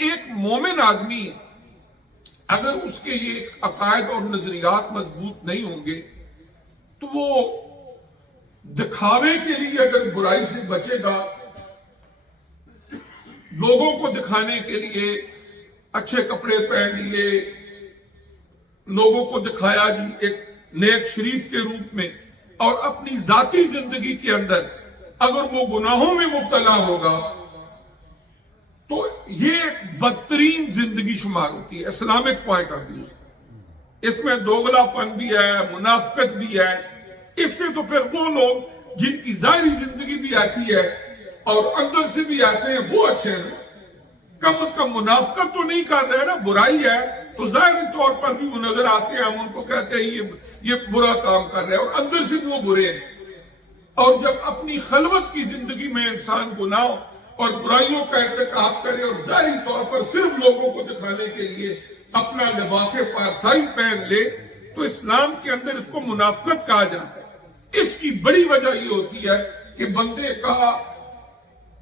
ایک مومن آدمی اگر اس کے یہ عقائد اور نظریات مضبوط نہیں ہوں گے تو وہ دکھاوے کے لیے اگر برائی سے بچے گا، لوگوں کو دکھانے کے لیے اچھے کپڑے پہن لیے، لوگوں کو دکھایا جی ایک نیک شریف کے روپ میں، اور اپنی ذاتی زندگی کے اندر اگر وہ گناہوں میں مبتلا ہوگا تو یہ ایک بدترین زندگی شمار ہوتی ہے اسلامک پوائنٹ آف ویو سے۔ اس میں دوغلا پن بھی ہے، منافقت بھی ہے۔ اس سے تو پھر وہ لوگ جن کی ظاہری زندگی بھی ایسی ہے اور اندر سے بھی ایسے ہیں وہ اچھے ہیں، کم از کم منافقت تو نہیں کر رہے نا، برائی ہے تو ظاہری طور پر بھی وہ نظر آتے ہیں، ہم ان کو کہتے ہیں یہ برا کام کر رہے ہیں اور اندر سے بھی وہ برے ہیں۔ اور جب اپنی خلوت کی زندگی میں انسان گناہ اور برائیوں کا ارتکاب کرے اور ظاہری طور پر صرف لوگوں کو دکھانے کے لیے اپنا لباس پارسائی پہن لے تو اسلام کے اندر اس کو منافقت کہا جاتا ہے۔ اس کی بڑی وجہ یہ ہوتی ہے کہ بندے کا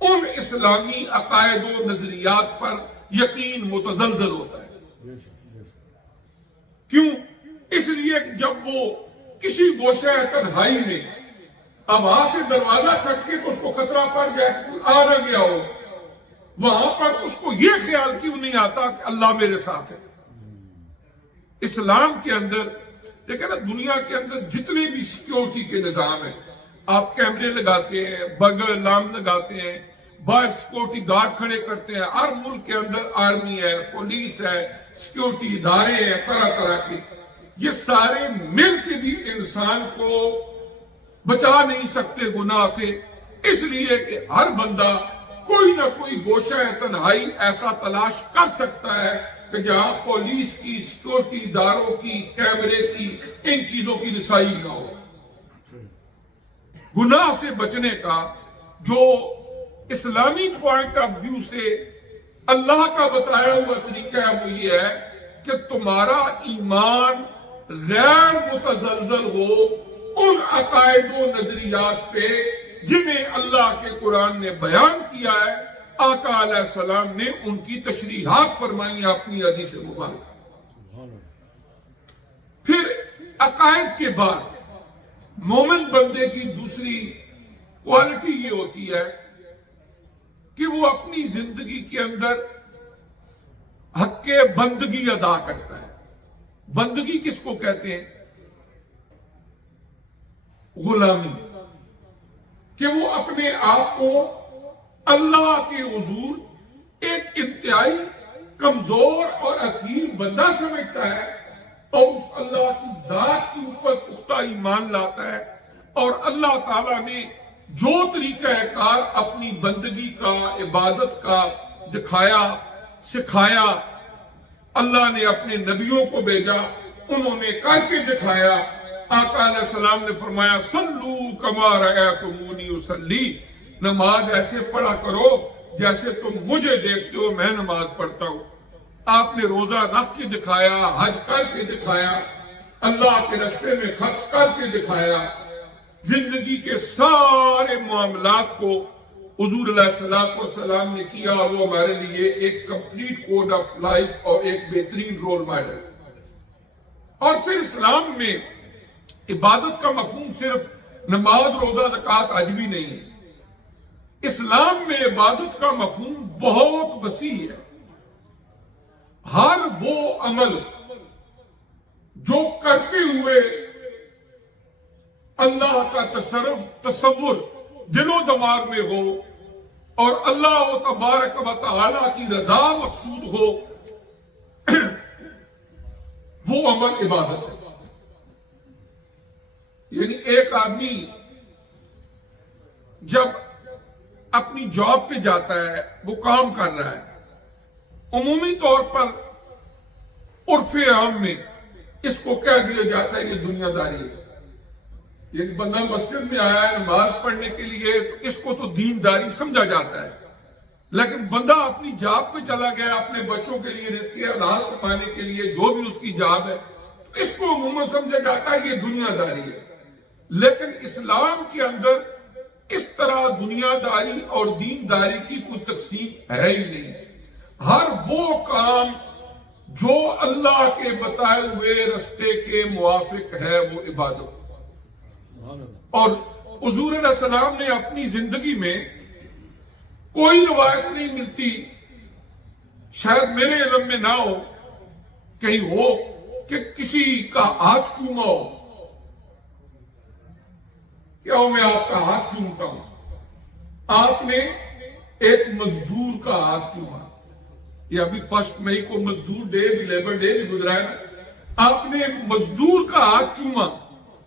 ان اسلامی عقائد و نظریات پر یقین متزلزل ہوتا ہے۔ کیوں؟ اس لیے کہ جب وہ کسی گوشہ تنہائی میں اب وہاں سے دروازہ کھٹ کے تو اس کو خطرہ پڑ جائے کہ کوئی آ نہ گیا ہو، وہاں پر اس کو یہ خیال کیوں نہیں آتا کہ اللہ میرے ساتھ ہے۔ اسلام کے اندر دیکھیں نا، دنیا کے اندر جتنے بھی سیکیورٹی کے نظام ہیں، آپ کیمرے لگاتے ہیں، بغل الارم لگاتے ہیں، باہر سیکیورٹی گارڈ کھڑے کرتے ہیں، ہر ملک کے اندر آرمی ہے، پولیس ہے، سیکیورٹی ادارے ہیں طرح طرح کے، یہ سارے مل کے بھی انسان کو بچا نہیں سکتے گناہ سے، اس لیے کہ ہر بندہ کوئی نہ کوئی گوشہ تنہائی ایسا تلاش کر سکتا ہے کہ جہاں پولیس کی، سیکیورٹی اداروں کی، کیمرے کی، ان چیزوں کی رسائی نہ ہو۔ گناہ سے بچنے کا جو اسلامی پوائنٹ آف ویو سے اللہ کا بتایا ہوا طریقہ ہے وہ یہ ہے کہ تمہارا ایمان غیر متزلزل ہو ان عقائد و نظریات پہ جنہیں اللہ کے قرآن نے بیان کیا ہے، آقا علیہ السلام نے ان کی تشریحات فرمائی اپنی حدیث مبارکہ۔ پھر عقائد کے بعد مومن بندے کی دوسری کوالٹی یہ ہوتی ہے کہ وہ اپنی زندگی کے اندر حق بندگی ادا کرتا ہے۔ بندگی کس کو کہتے ہیں؟ غلامی، کہ وہ اپنے آپ کو اللہ کے حضور ایک انتہائی کمزور اور حقیر بندہ سمجھتا ہے اور اس اللہ کی ذات کے اوپر پختہ ایمان لاتا ہے، اور اللہ تعالیٰ نے جو طریقہ کار اپنی بندگی کا، عبادت کا دکھایا، سکھایا، اللہ نے اپنے نبیوں کو بھیجا، انہوں نے کر کے دکھایا۔ آقا علیہ السلام نے فرمایا صلو کما رأیتمونی اصلی، نماز ایسے پڑھا کرو جیسے تم مجھے دیکھتے ہو میں نماز پڑھتا ہوں۔ آپ نے روزہ رکھ کے دکھایا، حج کر کے دکھایا، اللہ کے راستے میں خرچ کر کے دکھایا، زندگی کے سارے معاملات کو حضور علیہ السلام نے کیا، اور وہ ہمارے لیے ایک کمپلیٹ کوڈ آف لائف اور ایک بہترین رول ماڈل۔ اور پھر اسلام میں عبادت کا مفہوم صرف نماز، روزہ، زکوٰۃ، حج بھی نہیں ہے۔ اسلام میں عبادت کا مفہوم بہت وسیع ہے۔ ہر وہ عمل جو کرتے ہوئے اللہ کا تصور دل و دماغ میں ہو اور اللہ تبارک و تعالی کی رضا مقصود ہو، وہ عمل عبادت ہے۔ یعنی ایک آدمی جب اپنی جاب پہ جاتا ہے، وہ کام کر رہا ہے، عمومی طور پر عرف عام میں اس کو کہہ دیا جاتا ہے یہ دنیا داری ہے۔ یعنی بندہ مسجد میں آیا ہے نماز پڑھنے کے لیے تو اس کو تو دین داری سمجھا جاتا ہے، لیکن بندہ اپنی جاب پہ چلا گیا اپنے بچوں کے لیے رزق حلال کمانے کے لیے، جو بھی اس کی جاب ہے، اس کو عموماً سمجھا جاتا ہے یہ دنیا داری ہے۔ لیکن اسلام کے اندر اس طرح دنیا داری اور دین داری کی کوئی تقسیم ہے ہی نہیں۔ ہر وہ کام جو اللہ کے بتائے ہوئے رستے کے موافق ہے وہ عبادت۔ اور حضور علیہ السلام نے اپنی زندگی میں کوئی روایت نہیں ملتی، شاید میرے علم میں نہ ہو، کہیں ہو کہ کسی کا ہاتھ چوما ہو، کیا میں آپ کا ہاتھ چومتا ہوں، آپ نے ایک مزدور کا ہاتھ چوما، یہ ابھی 1 مئی کو مزدور ڈے بھی، لیبر ڈے بھی گزرا ہے نا، آپ نے مزدور کا ہاتھ چوما۔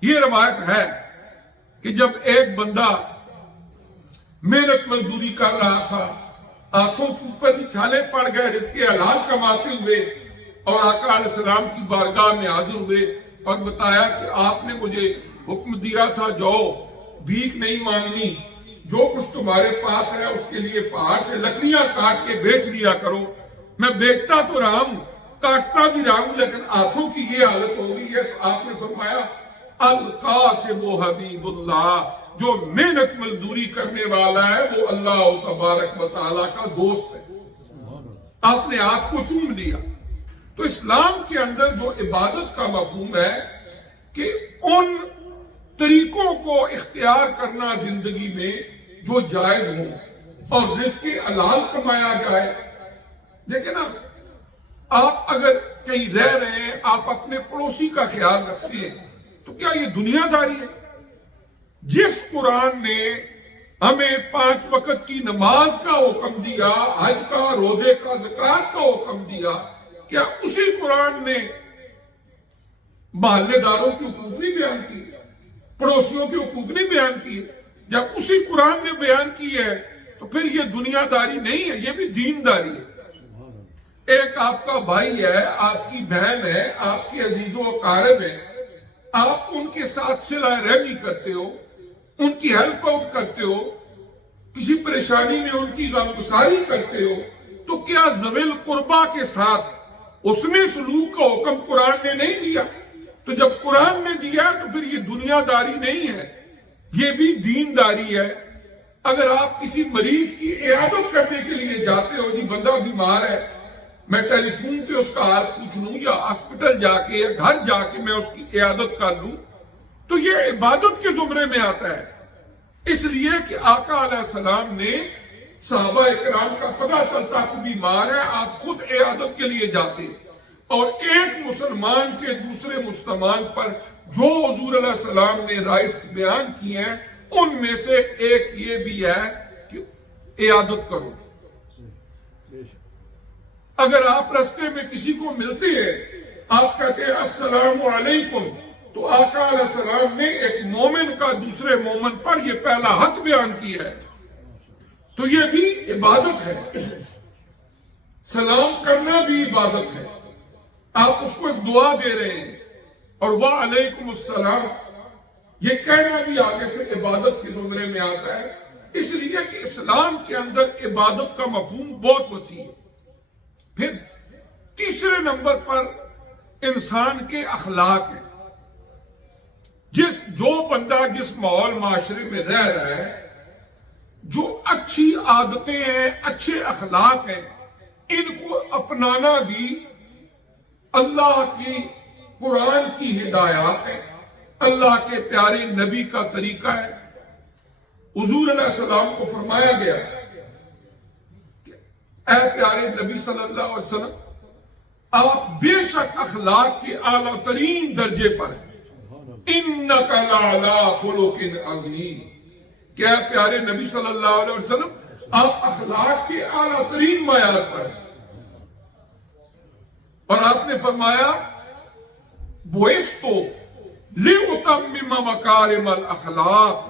یہ روایت ہے کہ جب ایک بندہ محنت مزدوری کر رہا تھا، آنکھوں کے اوپر بھی چھالے پڑ گئے رزق حلال کماتے ہوئے، اور آقا علیہ السلام کی بارگاہ میں حاضر ہوئے اور بتایا کہ آپ نے مجھے حکم دیا تھا جاؤ بھیک نہیں مانگنی، جو کچھ تمہارے پاس ہے اس کے لیے پہاڑ سے لکڑیاں کاٹ کے بیچ لیا کرو۔ میں بیچتا تو رہا ہوں، کاٹتا بھی رہا ہوں، لیکن آنکھوں کی یہ حالت ہو گئی ہے۔ تو آپ نے فرمایا القاسم حبیب اللہ، جو محنت مزدوری کرنے والا ہے وہ اللہ تبارک و تعالیٰ کا دوست ہے۔ آپ نے ہاتھ کو چوم لیا۔ تو اسلام کے اندر جو عبادت کا مفہوم ہے کہ ان طریقوں کو اختیار کرنا زندگی میں جو جائز ہوں اور رزق حلال کمایا جائے۔ دیکھیں نا، آپ اگر کہیں رہ رہے ہیں، آپ اپنے پڑوسی کا خیال رکھتے ہیں، تو کیا یہ دنیا داری ہے؟ جس قرآن نے ہمیں 5 وقت کی نماز کا حکم دیا، حج کا، روزے کا، زکوٰۃ کا حکم دیا، کیا اسی قرآن نے محلے داروں کے حقوق نہیں بیان کیے، پڑوسیوں کے حقوق نہیں بیان کیے؟ جب اسی قرآن نے بیان کی ہے تو پھر یہ دنیا داری نہیں ہے، یہ بھی دین داری ہے۔ ایک آپ کا بھائی ہے، آپ کی بہن ہے، آپ کے عزیز و اقارب ہیں، آپ ان کے ساتھ صلہ رحمی کرتے ہو، ان کی ہیلپ آؤٹ کرتے ہو، کسی پریشانی میں ان کی غمگساری کرتے ہو، تو کیا ذوی القربیٰ کے ساتھ حسن سلوک کا حکم قرآن نے نہیں دیا؟ تو جب قرآن نے دیا تو پھر یہ دنیا داری نہیں ہے، یہ بھی دین داری ہے۔ اگر آپ کسی مریض کی عیادت کرنے کے لیے جاتے ہو، جی بندہ بیمار ہے، میں ٹیلی فون پہ اس کا حال پوچھ لوں، یا ہاسپٹل جا کے یا گھر جا کے میں اس کی عیادت کر لوں، تو یہ عبادت کے زمرے میں آتا ہے۔ اس لیے کہ آقا علیہ السلام نے صحابہ اکرام کا پتہ چلتا کہ بیمار ہے، آپ خود عیادت کے لیے جاتے، اور ایک مسلمان کے دوسرے مسلمان پر جو حضور علیہ السلام نے رائٹس بیان کیے ہیں، ان میں سے ایک یہ بھی ہے کہ عیادت کرو۔ اگر آپ رستے میں کسی کو ملتے ہیں، آپ کہتے ہیں السلام علیکم، تو آقا علیہ السلام نے ایک مومن کا دوسرے مومن پر یہ پہلا حق بیان کیا ہے، تو یہ بھی عبادت ہے۔ سلام کرنا بھی عبادت ہے، آپ اس کو ایک دعا دے رہے ہیں، اور وعلیکم السلام یہ کہنا بھی آگے سے عبادت کے زمرے میں آتا ہے۔ اس لیے کہ اسلام کے اندر عبادت کا مفہوم بہت وسیع ہے۔ پھر تیسرے نمبر پر انسان کے اخلاق ہیں۔ جو بندہ جس ماحول معاشرے میں رہ رہا ہے، جو اچھی عادتیں ہیں، اچھے اخلاق ہیں، ان کو اپنانا بھی اللہ کی قرآن کی ہدایات ہے، اللہ کے پیارے نبی کا طریقہ ہے۔ حضور علیہ السلام کو فرمایا گیا کہ اے پیارے نبی صلی اللہ علیہ وسلم، آپ بے شک اخلاق کے اعلیٰ ترین درجے پر ہیں، اِنَّكَ لَعَلَىٰ خُلُقٍ عَظِيمٍ، کہ اے پیارے نبی صلی اللہ علیہ وسلم آپ اخلاق کے اعلیٰ ترین معیار پر ہیں۔ اور آپ نے فرمایا بُعِثْتُ لِأُتَمِّمَ مَكَارِمَ الْأَخْلَاقِ،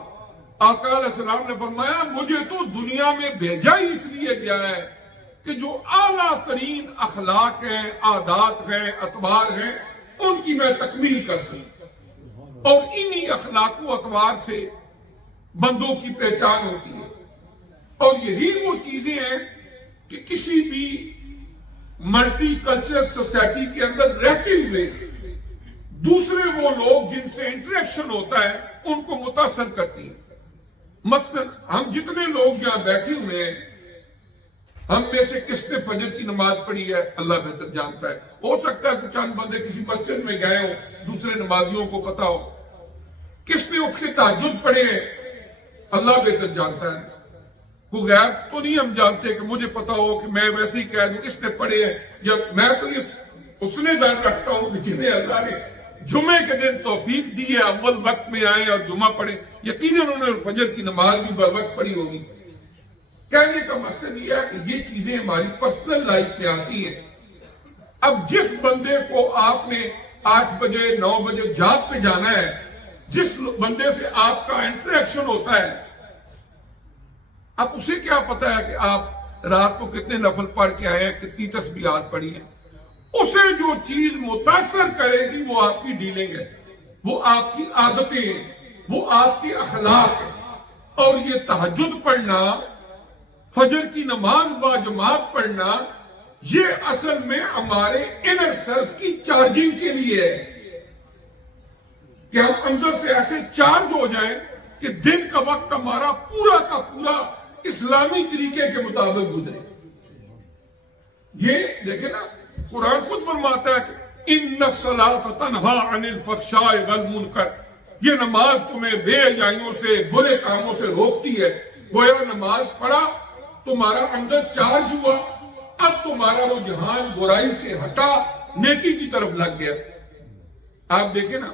آقا علیہ السلام نے فرمایا مجھے تو دنیا میں بھیجا ہی اس لیے گیا ہے کہ جو اعلیٰ ترین اخلاق ہیں، عادات ہیں، اطوار ہیں، ان کی میں تکمیل کر سکوں، اور انہی اخلاق و اطوار سے بندوں کی پہچان ہوتی ہے۔ اور یہی وہ چیزیں ہیں کہ کسی بھی ملٹی کلچر سوسائٹی کے اندر رہتے ہوئے دوسرے وہ لوگ جن سے انٹریکشن ہوتا ہے ان کو متاثر کرتی ہیں۔ مثلا ہم جتنے لوگ یہاں بیٹھے ہوئے ہیں، ہم میں سے کس نے فجر کی نماز پڑھی ہے؟ اللہ بہتر جانتا ہے. ہو سکتا ہے کچھ چند بندے کسی مسجد میں گئے ہو، دوسرے نمازیوں کو پتا ہو. کس نے اٹھ کے تہجد پڑھے ہیں؟ اللہ بہتر جانتا ہے. کوئی غیب تو نہیں ہم جانتے کہ مجھے پتا ہو کہ میں ویسے ہی کہہ دوں اس نے پڑھے ہیں. جب میں تو اس نے دان رکھتا ہوں کہ جنہیں اللہ نے جمعے کے دن توفیق دی ہے اول وقت میں آئے اور جمعہ پڑھے، یقیناً انہوں نے فجر کی نماز بھی بر وقت پڑھی ہوگی. کہنے کا مقصد یہ ہے کہ یہ چیزیں ہماری پرسنل لائف میں آتی ہیں. اب جس بندے کو آپ نے 8 بجے 9 بجے جاب پہ جانا ہے، جس بندے سے آپ کا انٹریکشن ہوتا ہے، اب اسے کیا پتا ہے کہ آپ رات کو کتنے نفل پڑھ کے آئے ہیں، کتنی تسبیحات پڑھی ہیں. اسے جو چیز متاثر کرے گی وہ آپ کی ڈیلنگ ہے، وہ آپ کی عادتیں ہیں، وہ آپ کے اخلاق ہیں. اور یہ تہجد پڑھنا، فجر کی نماز با جماعت پڑھنا، یہ اصل میں ہمارے انر سیلف کی چارجنگ کے لیے ہے کہ ہم اندر سے ایسے چارج ہو جائیں کہ دن کا وقت ہمارا پورا کا پورا اسلامی طریقے کے مطابق گزرے. یہ دیکھیں نا، قرآن خود فرماتا ہے کہ ان الصلاۃ تنہی عن الفحشاء والمنکر، یہ نماز تمہیں بے حیائیوں سے، برے کاموں سے روکتی ہے. گویا نماز پڑھا، تمہارا اندر چارج ہوا، اب تمہارا رجحان برائی سے ہٹا، نیکی کی طرف لگ گیا. آپ دیکھیں نا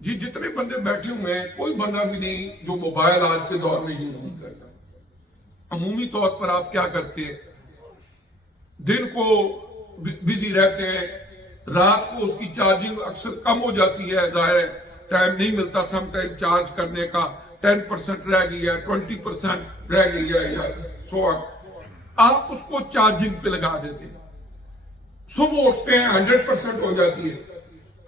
جی، جتنے بندے بیٹھے ہوئے ہیں کوئی بندہ بھی نہیں جو موبائل آج کے دور میں یوز نہیں کرتا. عمومی طور پر آپ کیا کرتے ہیں؟ دن کو بزی رہتے ہیں، رات کو اس کی چارجنگ اکثر کم ہو جاتی ہے. ظاہر ہے ٹائم نہیں ملتا سم ٹائم چارج کرنے کا، 10% رہ گئی ہے، 20% رہ گئی ہے، یا سو آپ اس کو چارجنگ پہ لگا دیتے ہیں. صبح اٹھتے ہیں 100% ہو جاتی ہے.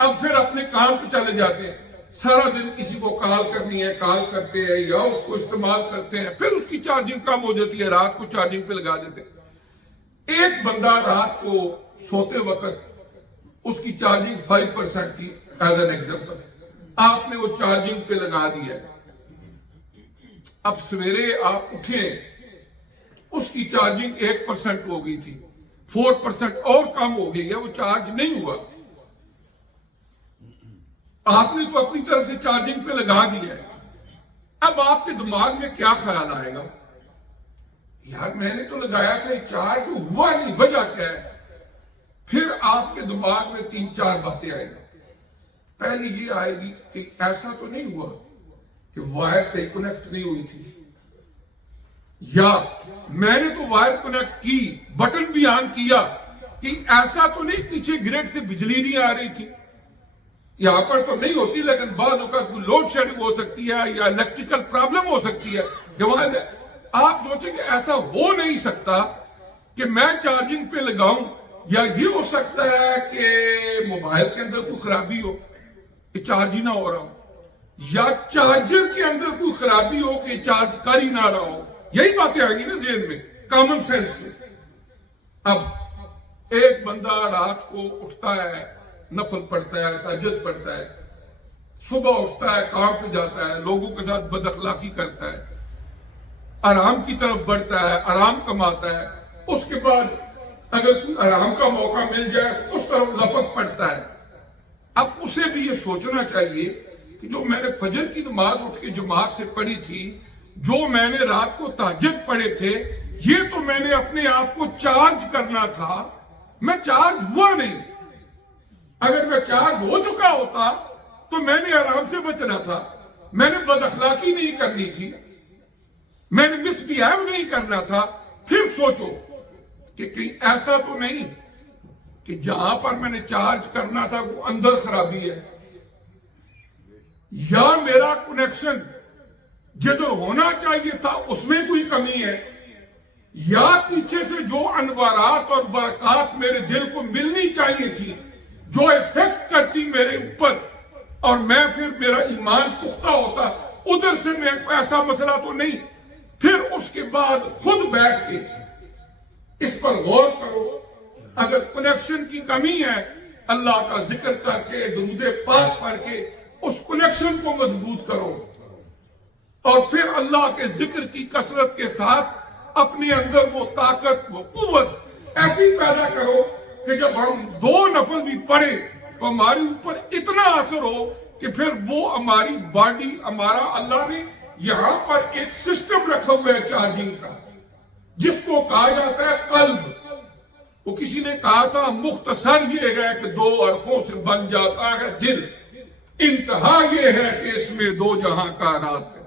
اب پھر اپنے کام پہ چلے جاتے ہیں. سارا دن کسی کو کال کرنی ہے، کال کرتے ہیں یا اس کو استعمال کرتے ہیں، پھر اس کی چارجنگ کم ہو جاتی ہے، رات کو چارجنگ پہ لگا دیتے ہیں. ایک بندہ رات کو سوتے وقت اس کی چارجنگ 5% تھی، ایز این ایگزامپل، آپ نے وہ چارجنگ پہ لگا دیا ہے. اب سویرے آپ اٹھیں، اس کی چارجنگ 1% ہو گئی تھی، 4% اور کم ہو گئی ہے، وہ چارج نہیں ہوا. آپ نے تو اپنی طرف سے چارجنگ پہ لگا دیا ہے. اب آپ کے دماغ میں کیا خیال آئے گا؟ یار میں نے تو لگایا تھا، چارج ہوا نہیں، وجہ کیا ہے؟ پھر آپ کے دماغ میں 3-4 باتیں آئیں گی. پہلی یہ آئے گی کہ ایسا تو نہیں ہوا کہ وائر سے کنیکٹ نہیں ہوئی تھی، یا میں نے تو وائر کنیکٹ کی، بٹن بھی آن کیا، کہ ایسا تو نہیں پیچھے گریڈ سے بجلی نہیں آ رہی تھی. یہاں پر تو نہیں ہوتی، لیکن بعض اوقات کوئی لوڈ شیڈنگ ہو سکتی ہے یا الیکٹریکل پرابلم ہو سکتی ہے. آپ سوچیں کہ ایسا ہو نہیں سکتا کہ میں چارجنگ پہ لگاؤں، یا یہ ہو سکتا ہے کہ موبائل کے اندر کوئی خرابی ہو کہ چارج ہی نہ ہو رہا ہو، یا چارجر کے اندر کوئی خرابی ہو کہ چارج کر ہی نہ رہا ہو. یہی باتیں آئیں گی نا ذہن میں، کامن سینس سے. اب ایک بندہ رات کو اٹھتا ہے، نفل پڑھتا ہے، تہجد پڑھتا ہے، صبح اٹھتا ہے، کام پہ جاتا ہے، لوگوں کے ساتھ بد اخلاقی کرتا ہے، آرام کی طرف بڑھتا ہے، آرام کماتا ہے. اس کے بعد اگر کوئی آرام کا موقع مل جائے تو اس طرف لپک پڑتا ہے. اب اسے بھی یہ سوچنا چاہیے کہ جو میں نے فجر کی نماز اٹھ کے جماعت سے پڑھی تھی، جو میں نے رات کو تہجد پڑھے تھے، یہ تو میں نے اپنے آپ کو چارج کرنا تھا، میں چارج ہوا نہیں. اگر میں چارج ہو چکا ہوتا تو میں نے آرام سے بچنا تھا، میں نے بد اخلاقی نہیں کرنی تھی، میں نے مس بیہیو نہیں کرنا تھا. پھر سوچو کہ کہیں ایسا تو نہیں کہ جہاں پر میں نے چارج کرنا تھا وہ اندر خرابی ہے، یا میرا کنیکشن جدھر ہونا چاہیے تھا اس میں کوئی کمی ہے، یا پیچھے سے جو انوارات اور برکات میرے دل کو ملنی چاہیے تھی، جو افیکٹ کرتی میرے اوپر، اور میں پھر میرا ایمان پختہ ہوتا، ادھر سے میں ایسا مسئلہ تو نہیں. پھر اس کے بعد خود بیٹھ کے اس پر غور کرو. اگر کنیکشن کی کمی ہے، اللہ کا ذکر کر کے، درود پاک پڑھ کے اس کنیکشن کو مضبوط کرو، اور پھر اللہ کے ذکر کی کثرت کے ساتھ اپنے اندر وہ طاقت، وہ قوت ایسی پیدا کرو کہ جب ہم 2 نفل بھی پڑھیں تو ہمارے اوپر اتنا اثر ہو کہ پھر وہ ہماری باڈی، ہمارا اللہ نے یہاں پر ایک سسٹم رکھا ہوا ہے چارجنگ کا، جس کو کہا جاتا ہے قلب۔ وہ کسی نے کہا تھا مختصر یہ ہے کہ 2 حرفوں سے بن جاتا ہے دل، انتہا یہ ہے کہ اس میں 2 جہاں کا راز ہے۔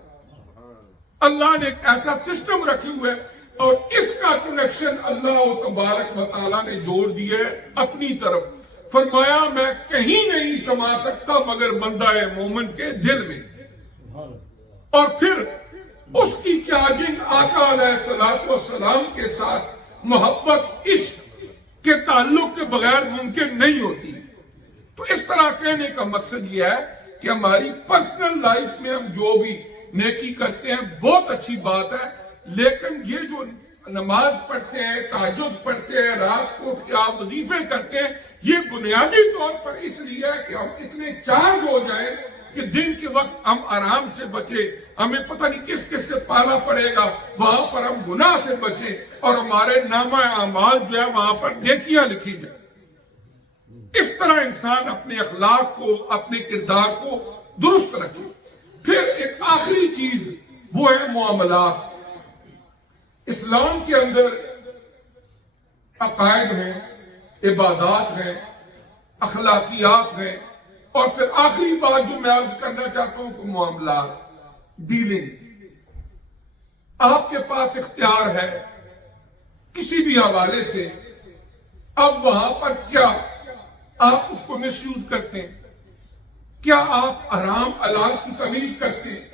اللہ نے ایک ایسا سسٹم رکھے ہوئے اور اس کا کنیکشن اللہ تبارک و تعالیٰ نے جوڑ دیا ہے اپنی طرف۔ فرمایا میں کہیں نہیں سما سکتا مگر بندہ مومن کے دل میں، اور پھر اس کی چارجنگ آقا علیہ الصلوۃ والسلام کے ساتھ محبت، عشق کے تعلق کے بغیر ممکن نہیں ہوتی۔ تو اس طرح کہنے کا مقصد یہ ہے کہ ہماری پرسنل لائف میں ہم جو بھی نیکی کرتے ہیں بہت اچھی بات ہے، لیکن یہ جو نماز پڑھتے ہیں، تہجد پڑھتے ہیں، رات کو کیا وظیفے کرتے ہیں، یہ بنیادی طور پر اس لیے ہے کہ ہم اتنے چارج ہو جائیں کہ دن کے وقت ہم آرام سے بچے، ہمیں پتہ نہیں کس کس سے پالا پڑے گا، وہاں پر ہم گناہ سے بچیں اور ہمارے نامہ اعمال جو ہے وہاں پر نیکیاں لکھی جائیں۔ اس طرح انسان اپنے اخلاق کو، اپنے کردار کو درست رکھے۔ پھر ایک آخری چیز وہ ہے معاملات۔ اسلام کے اندر عقائد ہیں، عبادات ہیں، اخلاقیات ہیں، اور پھر آخری بات جو میں عرض کرنا چاہتا ہوں کہ معاملات، ڈیلنگ۔ آپ کے پاس اختیار ہے کسی بھی حوالے سے، اب وہاں پر کیا آپ اس کو مس یوز کرتے ہیں؟ کیا آپ حرام حلال کی تمیز کرتے ہیں؟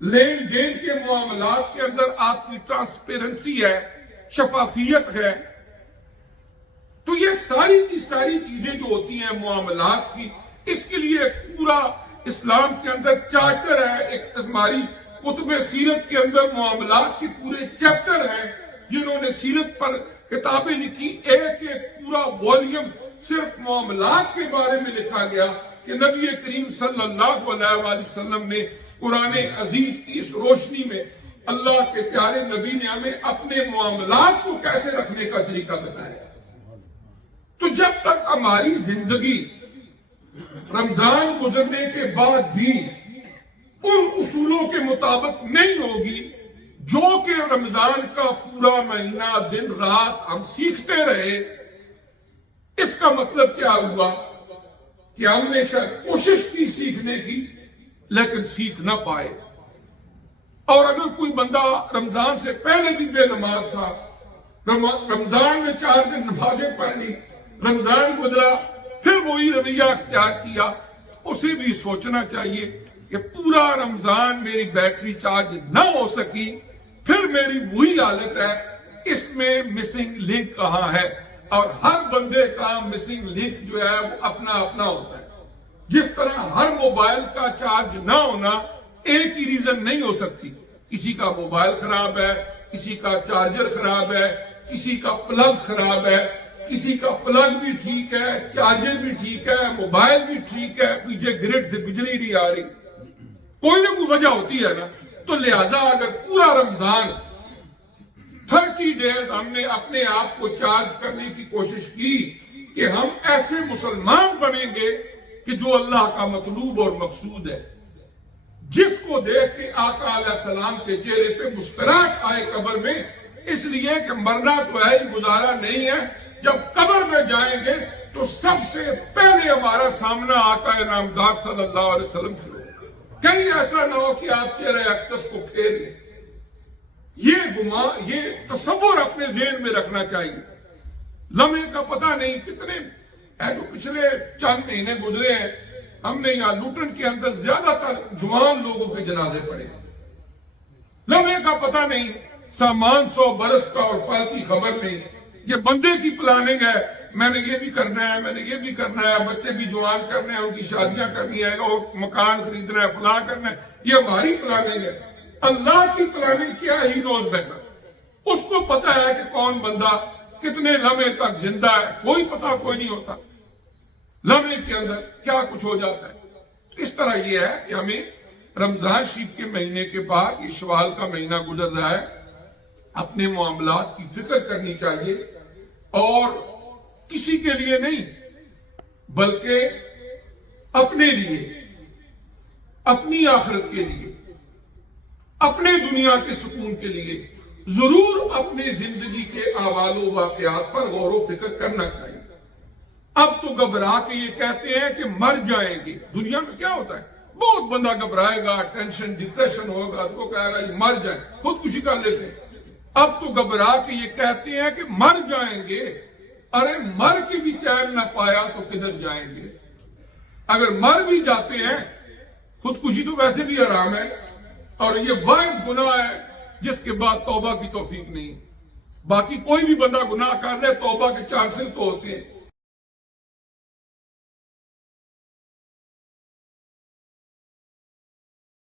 لین دین کے معاملات کے اندر آپ کی ٹرانسپیرنسی ہے، شفافیت ہے؟ تو یہ ساری کی ساری چیزیں جو ہوتی ہیں معاملات کی، اس کے لیے ایک پورا اسلام کے اندر چارٹر ہے۔ ایک ہماری کتب سیرت کے اندر معاملات کے پورے چیپٹر ہیں، جنہوں نے سیرت پر کتابیں لکھی، ایک پورا والیوم صرف معاملات کے بارے میں لکھا گیا کہ نبی کریم صلی اللہ علیہ وآلہ وسلم نے قرآن عزیز کی اس روشنی میں اللہ کے پیارے نبی نے ہمیں اپنے معاملات کو کیسے رکھنے کا طریقہ بتایا۔ تو جب تک ہماری زندگی رمضان گزرنے کے بعد بھی ان اصولوں کے مطابق نہیں ہوگی جو کہ رمضان کا پورا مہینہ دن رات ہم سیکھتے رہے، اس کا مطلب کیا ہوا کہ ہم نے شاید کوشش کی سیکھنے کی لیکن سیکھ نہ پائے۔ اور اگر کوئی بندہ رمضان سے پہلے بھی بے نماز تھا، رمضان میں 4 دن نمازیں پڑھ لی، رمضان گزرا پھر وہی رویہ اختیار کیا، اسے بھی سوچنا چاہیے کہ پورا رمضان میری بیٹری چارج نہ ہو سکی، پھر میری وہی حالت ہے۔ اس میں مسنگ لنک کہاں ہے؟ اور ہر بندے کا مسنگ لنک جو ہے وہ اپنا اپنا ہوتا ہے۔ جس طرح ہر موبائل کا چارج نہ ہونا ایک ہی ریزن نہیں ہو سکتی، کسی کا موبائل خراب ہے، کسی کا چارجر خراب ہے، کسی کا پلگ خراب ہے، کسی کا پلگ بھی ٹھیک ہے، چارجر بھی ٹھیک ہے، موبائل بھی ٹھیک ہے، پیچھے گرڈ سے بجلی نہیں آ رہی، کوئی نہ کوئی وجہ ہوتی ہے نا۔ تو لہذا اگر پورا رمضان 30 ڈیز ہم نے اپنے آپ کو چارج کرنے کی کوشش کی کہ ہم ایسے مسلمان بنیں گے کہ جو اللہ کا مطلوب اور مقصود ہے، جس کو دیکھ کے آقا علیہ السلام کے چہرے پہ مسکراہٹ آئے قبر میں، اس لیے کہ مرنا تو ہے ہی، گزارا نہیں ہے۔ جب قبر میں جائیں گے تو سب سے پہلے ہمارا سامنا آقا نامدار صلی اللہ علیہ وسلم سے ہوگا۔ کہیں ایسا نہ ہو کہ آپ چہرے اقدس کو پھیر لیں۔ یہ تصور اپنے ذہن میں رکھنا چاہیے۔ لمحے کا پتہ نہیں کتنے جو پچھلے چند مہینے گزرے ہیں، ہم نے یہاں لوٹن کے اندر زیادہ تر جوان لوگوں کے جنازے پڑے۔ لمحے کا پتہ نہیں، سامان 100 برس کا اور پل کی خبر نہیں۔ یہ بندے کی پلاننگ ہے، میں نے یہ بھی کرنا ہے، میں نے یہ بھی کرنا ہے، بچے بھی جوان کرنے ہیں، ان کی شادیاں کرنی ہے، اور مکان خریدنا ہے، فلاں کرنا ہے، یہ ہماری پلاننگ ہے۔ اللہ کی پلاننگ کیا ہی نوز بیٹر، اس کو پتہ ہے کہ کون بندہ کتنے لمحے تک زندہ ہے، کوئی پتہ کوئی نہیں ہوتا لمحے کے اندر کیا کچھ ہو جاتا ہے۔ تو اس طرح یہ ہے کہ ہمیں رمضان شریف کے مہینے کے بعد یہ شوال کا مہینہ گزر رہا ہے، اپنے معاملات کی فکر کرنی چاہیے اور کسی کے لیے نہیں بلکہ اپنے لیے، اپنی آخرت کے لیے، اپنے دنیا کے سکون کے لیے ضرور اپنے زندگی کے احوال و واقعات پر غور و فکر کرنا چاہیے۔ اب تو گھبرا کے یہ کہتے ہیں کہ مر جائیں گے۔ دنیا میں کیا ہوتا ہے، بہت بندہ گھبرائے گا، ٹینشن ڈپریشن ہوگا تو وہ کہے گا یہ مر جائیں، خودکشی کر لیتے ہیں۔ اب تو گھبرا کے یہ کہتے ہیں کہ مر جائیں گے۔ ارے مر کے بھی چین نہ پایا تو کدھر جائیں گے؟ اگر مر بھی جاتے ہیں، خودکشی تو ویسے بھی حرام ہے اور یہ واحد گناہ ہے جس کے بعد توبہ کی توفیق نہیں۔ باقی کوئی بھی بندہ گناہ کر لے، توبہ کے چانسز تو ہوتے ہیں۔